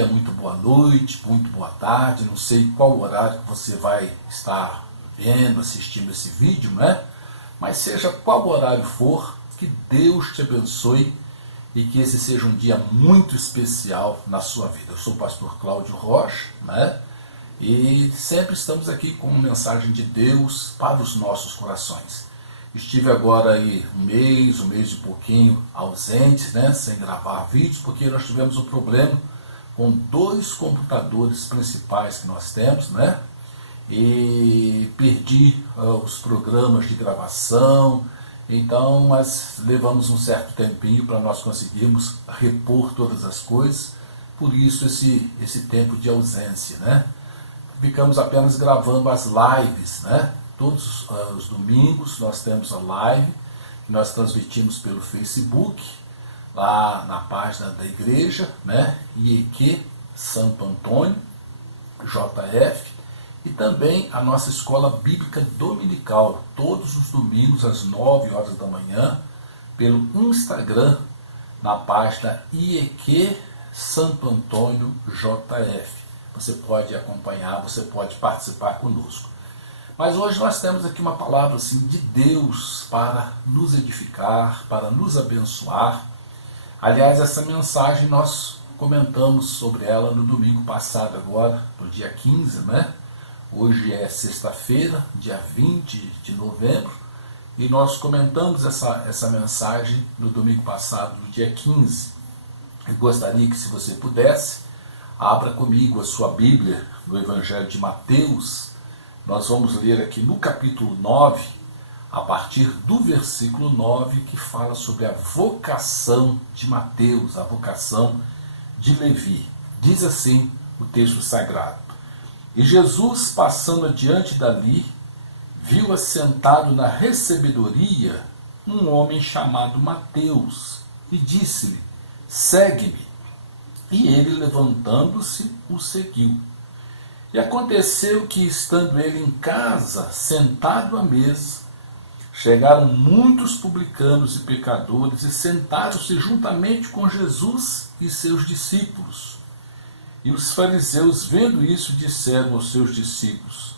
dia, muito boa noite, muito boa tarde. Não sei qual horário que você vai estar vendo, assistindo esse vídeo, né? Mas seja qual horário for, que Deus te abençoe e que esse seja um dia muito especial na sua vida. Eu sou o pastor Cláudio Rocha, né? E sempre estamos aqui com uma mensagem de Deus para os nossos corações. Estive agora aí um mês e pouquinho ausente, né, sem gravar vídeos, porque nós tivemos um problema com 2 computadores principais que nós temos, né? E perdi os programas de gravação, então nós levamos um certo tempinho para nós conseguirmos repor todas as coisas, por isso esse tempo de ausência, né? Ficamos apenas gravando as lives, né? Todos os domingos nós temos a live, que nós transmitimos pelo Facebook, lá na página da igreja, né? IEQ Santo Antônio, JF, e também a nossa escola bíblica dominical, todos os domingos às 9 horas da manhã, pelo Instagram, na página IEQ Santo Antônio JF. Você pode acompanhar, você pode participar conosco. Mas hoje nós temos aqui uma palavra assim, de Deus para nos edificar, para nos abençoar. Aliás, essa mensagem nós comentamos sobre ela no domingo passado agora, no dia 15, né? Hoje é sexta-feira, dia 20 de novembro, e nós comentamos essa mensagem no domingo passado, no dia 15. Eu gostaria que, se você pudesse, abra comigo a sua Bíblia no Evangelho de Mateus. Nós vamos ler aqui no capítulo 9, a partir do versículo 9, que fala sobre a vocação de Mateus, a vocação de Levi. Diz assim o texto sagrado: E Jesus, passando adiante dali, viu assentado na recebedoria um homem chamado Mateus, e disse-lhe: Segue-me. E ele, levantando-se, o seguiu. E aconteceu que, estando ele em casa, sentado à mesa, chegaram muitos publicanos e pecadores e sentaram-se juntamente com Jesus e seus discípulos. E os fariseus, vendo isso, disseram aos seus discípulos: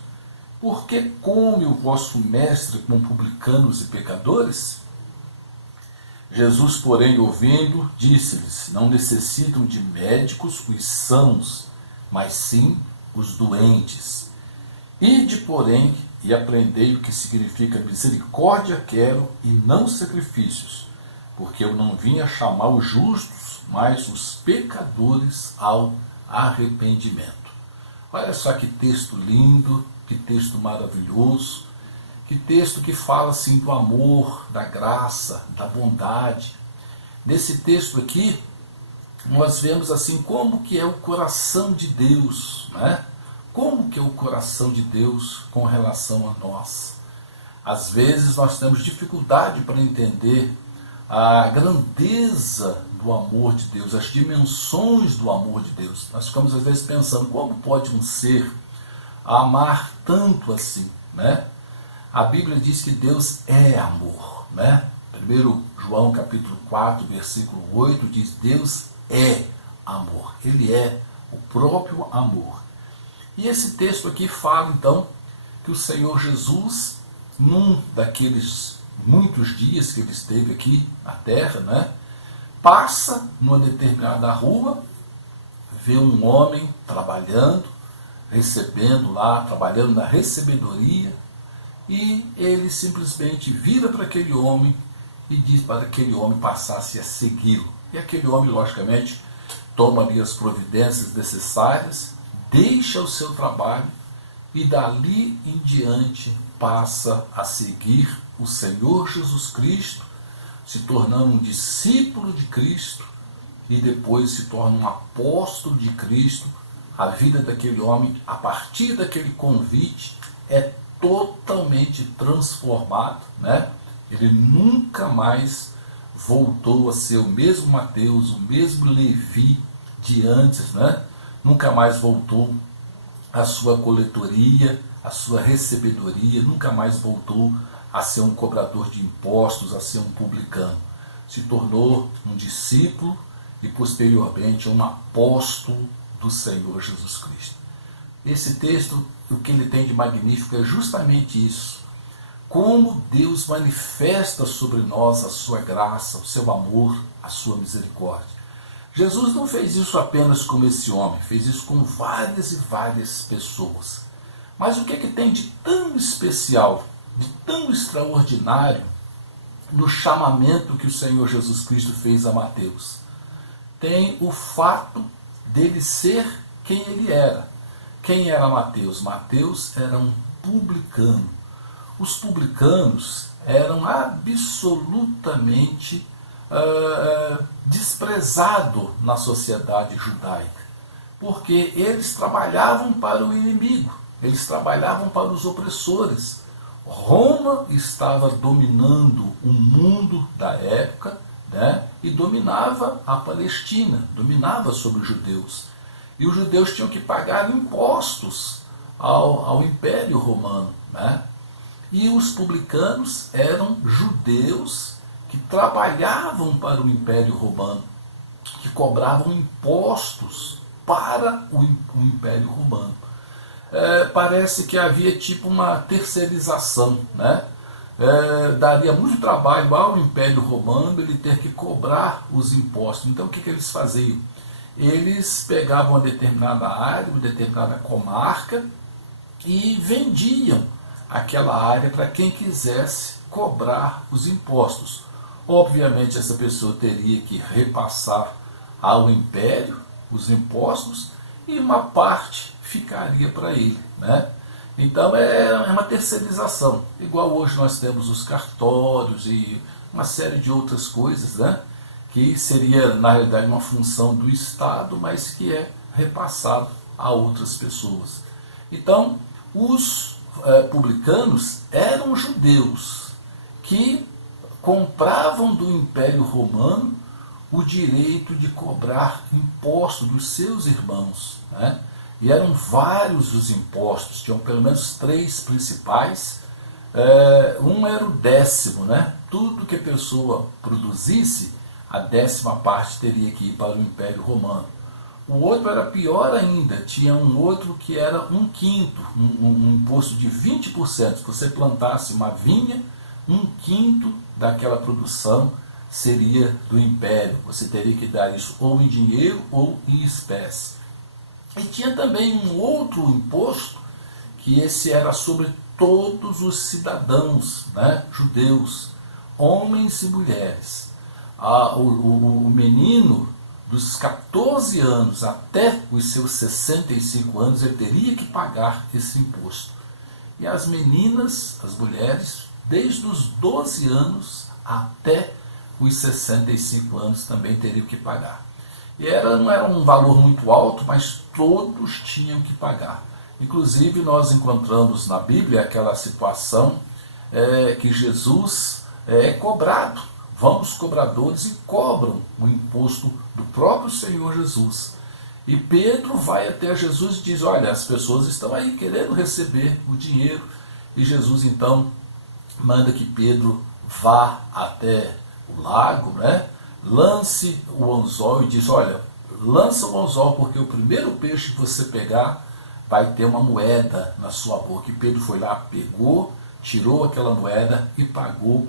Por que come o vosso mestre com publicanos e pecadores? Jesus, porém, ouvindo, disse-lhes: Não necessitam de médicos os sãos, mas sim os doentes. Ide, porém, e aprendei o que significa misericórdia quero e não sacrifícios, porque eu não vim a chamar os justos, mas os pecadores ao arrependimento. Olha só que texto lindo, que texto maravilhoso, que texto que fala assim do amor, da graça, da bondade. Nesse texto aqui, nós vemos assim como que é o coração de Deus, né? Como que é o coração de Deus com relação a nós. Às vezes nós temos dificuldade para entender a grandeza do amor de Deus, as dimensões do amor de Deus. Nós ficamos às vezes pensando, como pode um ser amar tanto assim, né? A Bíblia diz que Deus é amor, né? 1 João capítulo 4, versículo 8 diz: Deus é amor, Ele é o próprio amor. E esse texto aqui fala então que o Senhor Jesus, num daqueles muitos dias que Ele esteve aqui na terra, né, passa numa determinada rua, vê um homem trabalhando, recebendo lá, trabalhando na recebedoria, e ele simplesmente vira para aquele homem e diz para aquele homem passasse a segui-lo. E aquele homem, logicamente, toma ali as providências necessárias, deixa o seu trabalho e dali em diante passa a seguir o Senhor Jesus Cristo, se tornando um discípulo de Cristo e depois se torna um apóstolo de Cristo. A vida daquele homem, a partir daquele convite, é totalmente transformado, né? Ele nunca mais voltou a ser o mesmo Mateus, o mesmo Levi de antes, né? Nunca mais voltou à sua coletoria, à sua recebedoria, nunca mais voltou a ser um cobrador de impostos, a ser um publicano. Se tornou um discípulo e posteriormente um apóstolo do Senhor Jesus Cristo. Esse texto, o que ele tem de magnífico é justamente isso. Como Deus manifesta sobre nós a sua graça, o seu amor, a sua misericórdia. Jesus não fez isso apenas com esse homem, fez isso com várias e várias pessoas. Mas o que é que tem de tão especial, de tão extraordinário no chamamento que o Senhor Jesus Cristo fez a Mateus? Tem o fato dele ser quem ele era. Quem era Mateus? Mateus era um publicano. Os publicanos eram absolutamente desprezados na sociedade judaica, porque eles trabalhavam para o inimigo, eles trabalhavam para os opressores. Roma estava dominando o mundo da época, né, e dominava a Palestina, dominava sobre os judeus. E os judeus tinham que pagar impostos ao Império Romano, né? E os publicanos eram judeus que trabalhavam para o Império Romano, que cobravam impostos para o Império Romano. Parece que havia tipo uma terceirização, né? Daria muito trabalho ao Império Romano ele ter que cobrar os impostos. Então o que eles faziam? Eles pegavam uma determinada área, uma determinada comarca e vendiam aquela área para quem quisesse cobrar os impostos. Obviamente essa pessoa teria que repassar ao império os impostos e uma parte ficaria para ele, né? Então é uma terceirização. Igual hoje nós temos os cartórios e uma série de outras coisas, né? Que seria na realidade uma função do Estado, mas que é repassado a outras pessoas. Então os publicanos eram judeus que compravam do Império Romano o direito de cobrar imposto dos seus irmãos, né? E eram vários os impostos, tinham pelo menos 3 principais. Um era o 10º, né? Tudo que a pessoa produzisse, a 10ª parte teria que ir para o Império Romano. O outro era pior ainda, tinha um outro que era 1/5, um imposto de 20%. Se você plantasse uma vinha, 1/5 daquela produção seria do Império. Você teria que dar isso ou em dinheiro ou em espécie. E tinha também um outro imposto, que esse era sobre todos os cidadãos, né, judeus, homens e mulheres. O menino dos 14 anos até os seus 65 anos, ele teria que pagar esse imposto. E as meninas, as mulheres, desde os 12 anos até os 65 anos também teriam que pagar. E não era um valor muito alto, mas todos tinham que pagar. Inclusive nós encontramos na Bíblia aquela situação que Jesus é cobrado. Vamos cobradores e cobram o imposto do próprio Senhor Jesus. E Pedro vai até Jesus e diz, olha, as pessoas estão aí querendo receber o dinheiro. E Jesus então manda que Pedro vá até o lago, né? Lance o anzol e diz, olha, lança o anzol porque o primeiro peixe que você pegar vai ter uma moeda na sua boca. E Pedro foi lá, pegou, tirou aquela moeda e pagou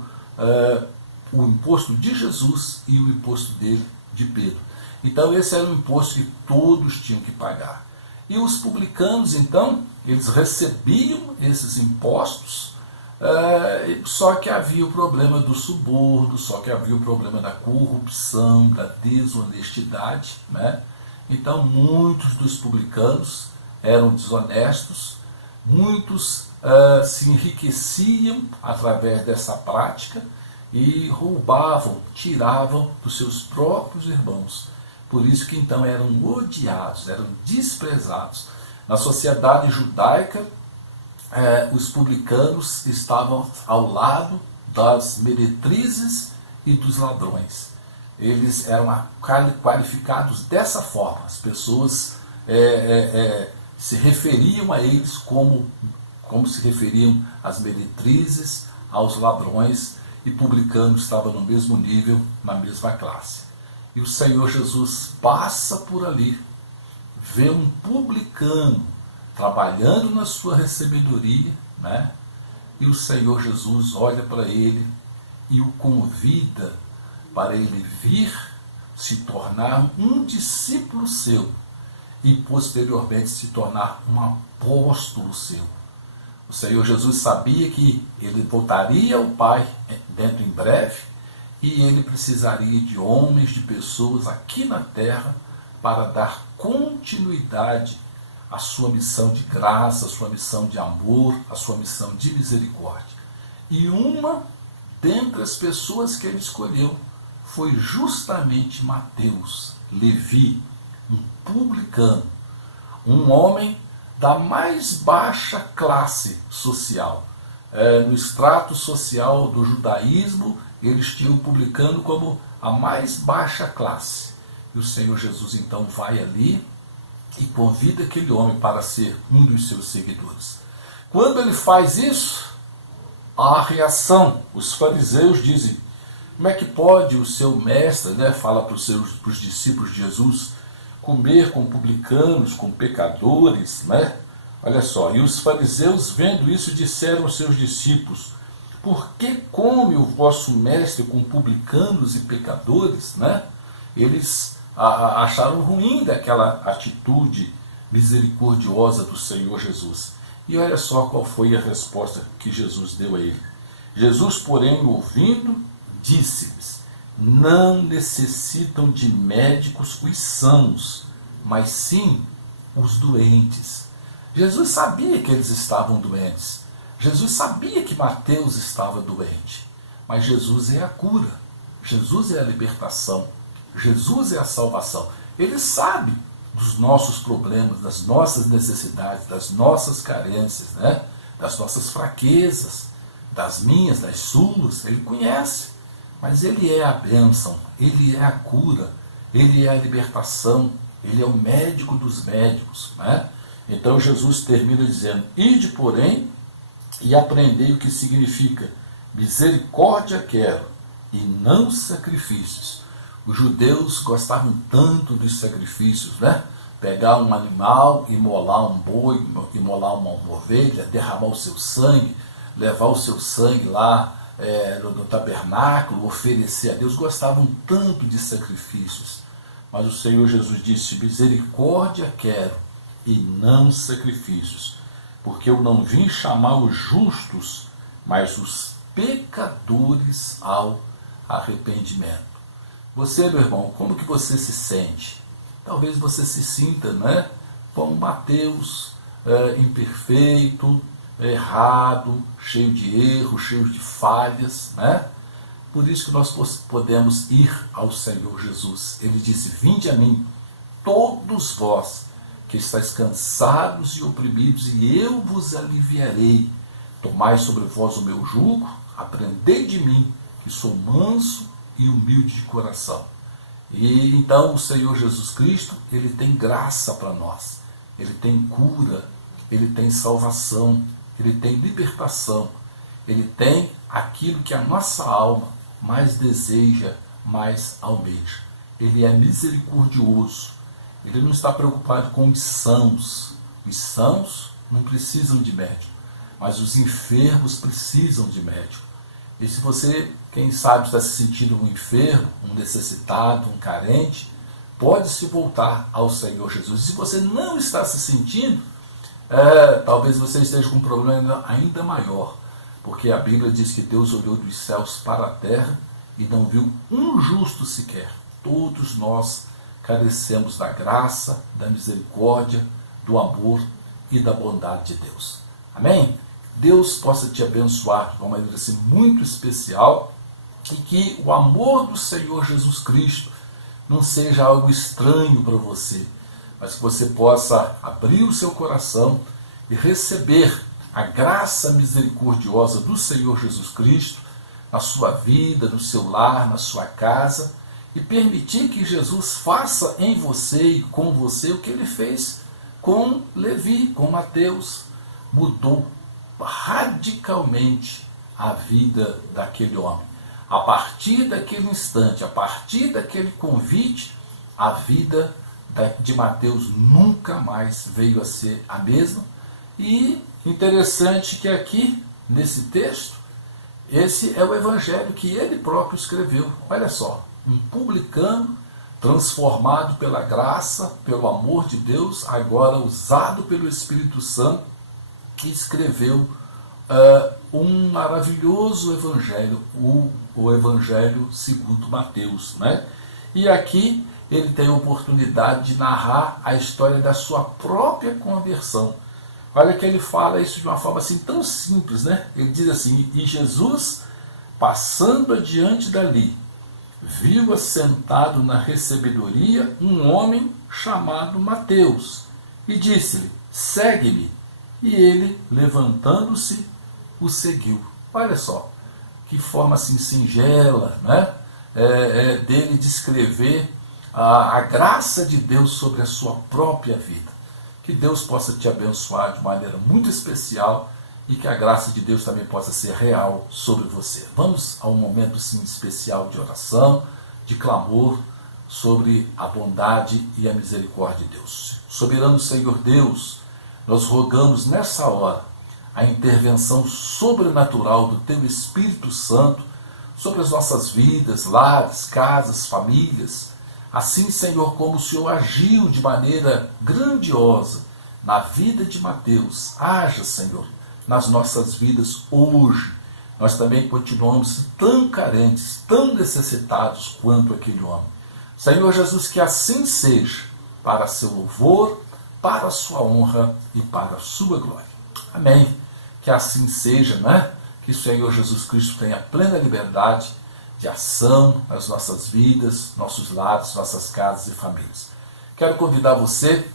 o imposto de Jesus e o imposto dele, de Pedro. Então esse era um imposto que todos tinham que pagar. E os publicanos, então, eles recebiam esses impostos, só que havia o problema do suborno, só que havia o problema da corrupção, da desonestidade, né? Então muitos dos publicanos eram desonestos, muitos se enriqueciam através dessa prática e roubavam, tiravam dos seus próprios irmãos. Por isso que então eram odiados, eram desprezados. Na sociedade judaica, os publicanos estavam ao lado das meretrizes e dos ladrões. Eles eram qualificados dessa forma. As pessoas se referiam a eles como se referiam às meretrizes, aos ladrões, e publicanos estavam no mesmo nível, na mesma classe. E o Senhor Jesus passa por ali, vê um publicano trabalhando na sua recebedoria, né? E o Senhor Jesus olha para ele e o convida para ele vir se tornar um discípulo seu e posteriormente se tornar um apóstolo seu. O Senhor Jesus sabia que ele voltaria ao Pai dentro em breve e ele precisaria de homens, de pessoas aqui na terra para dar continuidade à sua missão de graça, à sua missão de amor, à sua missão de misericórdia. E uma dentre as pessoas que ele escolheu foi justamente Mateus, Levi, um publicano, um homem da mais baixa classe social. No extrato social do judaísmo, eles tinham o publicano como a mais baixa classe. E o Senhor Jesus então vai ali e convida aquele homem para ser um dos seus seguidores. Quando ele faz isso, há a reação. Os fariseus dizem: como é que pode o seu mestre, né, fala para os discípulos de Jesus, comer com publicanos, com pecadores, né? Olha só, e os fariseus vendo isso disseram aos seus discípulos: por que come o vosso mestre com publicanos e pecadores, né? Eles acharam ruim daquela atitude misericordiosa do Senhor Jesus. E olha só qual foi a resposta que Jesus deu a ele. Jesus, porém, ouvindo, disse-lhes: não necessitam de médicos os sãos, mas sim os doentes. Jesus sabia que eles estavam doentes. Jesus sabia que Mateus estava doente. Mas Jesus é a cura. Jesus é a libertação. Jesus é a salvação. Ele sabe dos nossos problemas, das nossas necessidades, das nossas carências, né? Das nossas fraquezas, das minhas, das suas. Ele conhece. Mas Ele é a bênção, Ele é a cura, Ele é a libertação, Ele é o médico dos médicos, né? Então Jesus termina dizendo: ide, porém, e aprendei o que significa misericórdia quero, e não sacrifícios. Os judeus gostavam tanto dos sacrifícios, né? Pegar um animal, imolar um boi, imolar uma ovelha, derramar o seu sangue, levar o seu sangue lá no tabernáculo, oferecer a Deus. Gostavam tanto de sacrifícios. Mas o Senhor Jesus disse: misericórdia quero e não sacrifícios, porque eu não vim chamar os justos, mas os pecadores ao arrependimento. Você, meu irmão, como que você se sente? Talvez você se sinta, né, como Mateus, imperfeito, errado, cheio de erros, cheio de falhas, né? Por isso que nós podemos ir ao Senhor Jesus. Ele disse: vinde a mim, todos vós que estáis cansados e oprimidos, e eu vos aliviarei. Tomai sobre vós o meu jugo, aprendei de mim, que sou manso e humilde de coração. E então o Senhor Jesus Cristo, Ele tem graça para nós. Ele tem cura, Ele tem salvação, Ele tem libertação. Ele tem aquilo que a nossa alma mais deseja, mais almeja. Ele é misericordioso. Ele não está preocupado com os sãos. Os sãos não precisam de médico, mas os enfermos precisam de médico. E se você, quem sabe, está se sentindo um enfermo, um necessitado, um carente, pode se voltar ao Senhor Jesus. E se você não está se sentindo, talvez você esteja com um problema ainda maior, porque a Bíblia diz que Deus olhou dos céus para a terra e não viu um justo sequer. Todos nós carecemos da graça, da misericórdia, do amor e da bondade de Deus. Amém? Deus possa te abençoar de uma maneira assim, muito especial, e que o amor do Senhor Jesus Cristo não seja algo estranho para você, mas que você possa abrir o seu coração e receber a graça misericordiosa do Senhor Jesus Cristo na sua vida, no seu lar, na sua casa, e permitir que Jesus faça em você e com você o que Ele fez com Levi, com Mateus. Mudou radicalmente a vida daquele homem. A partir daquele instante, a partir daquele convite, a vida de Mateus nunca mais veio a ser a mesma. E interessante que aqui, nesse texto, esse é o evangelho que ele próprio escreveu. Olha só, um publicano transformado pela graça, pelo amor de Deus, agora usado pelo Espírito Santo, que escreveu um maravilhoso evangelho, o Evangelho segundo Mateus, né? E aqui ele tem a oportunidade de narrar a história da sua própria conversão. Olha que ele fala isso de uma forma assim tão simples, né? Ele diz assim: e Jesus, passando adiante dali, viu assentado na recebedoria um homem chamado Mateus, e disse-lhe: segue-me. E ele, levantando-se, o seguiu. Olha só, que forma assim singela, né? Dele descrever a graça de Deus sobre a sua própria vida. Que Deus possa te abençoar de maneira muito especial e que a graça de Deus também possa ser real sobre você. Vamos a um momento sim, especial de oração, de clamor sobre a bondade e a misericórdia de Deus. Soberano Senhor Deus, nós rogamos nessa hora a intervenção sobrenatural do Teu Espírito Santo sobre as nossas vidas, lares, casas, famílias. Assim, Senhor, como o Senhor agiu de maneira grandiosa na vida de Mateus, haja, Senhor, nas nossas vidas hoje. Nós também continuamos tão carentes, tão necessitados quanto aquele homem. Senhor Jesus, que assim seja, para seu louvor, para a sua honra e para a sua glória. Amém. Que assim seja, né? Que o Senhor Jesus Cristo tenha plena liberdade de ação nas nossas vidas, nossos lares, nossas casas e famílias. Quero convidar você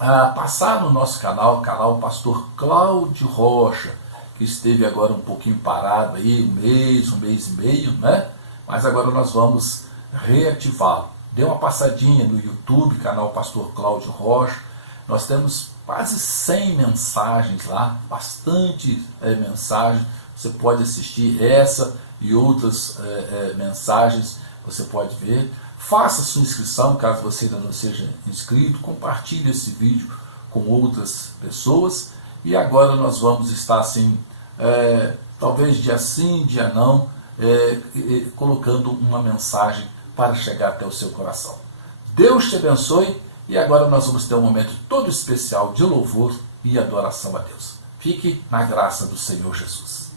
a passar no nosso canal Pastor Cláudio Rocha, que esteve agora um pouquinho parado aí, um mês e meio, né? Mas agora nós vamos reativá-lo. Dê uma passadinha no YouTube, canal Pastor Cláudio Rocha. Nós temos quase 100 mensagens lá, bastante mensagens. Você pode assistir essa e outras mensagens, você pode ver. Faça sua inscrição, caso você ainda não seja inscrito. Compartilhe esse vídeo com outras pessoas. E agora nós vamos estar assim, talvez dia sim, dia não, colocando uma mensagem para chegar até o seu coração. Deus te abençoe. E agora nós vamos ter um momento todo especial de louvor e adoração a Deus. Fique na graça do Senhor Jesus.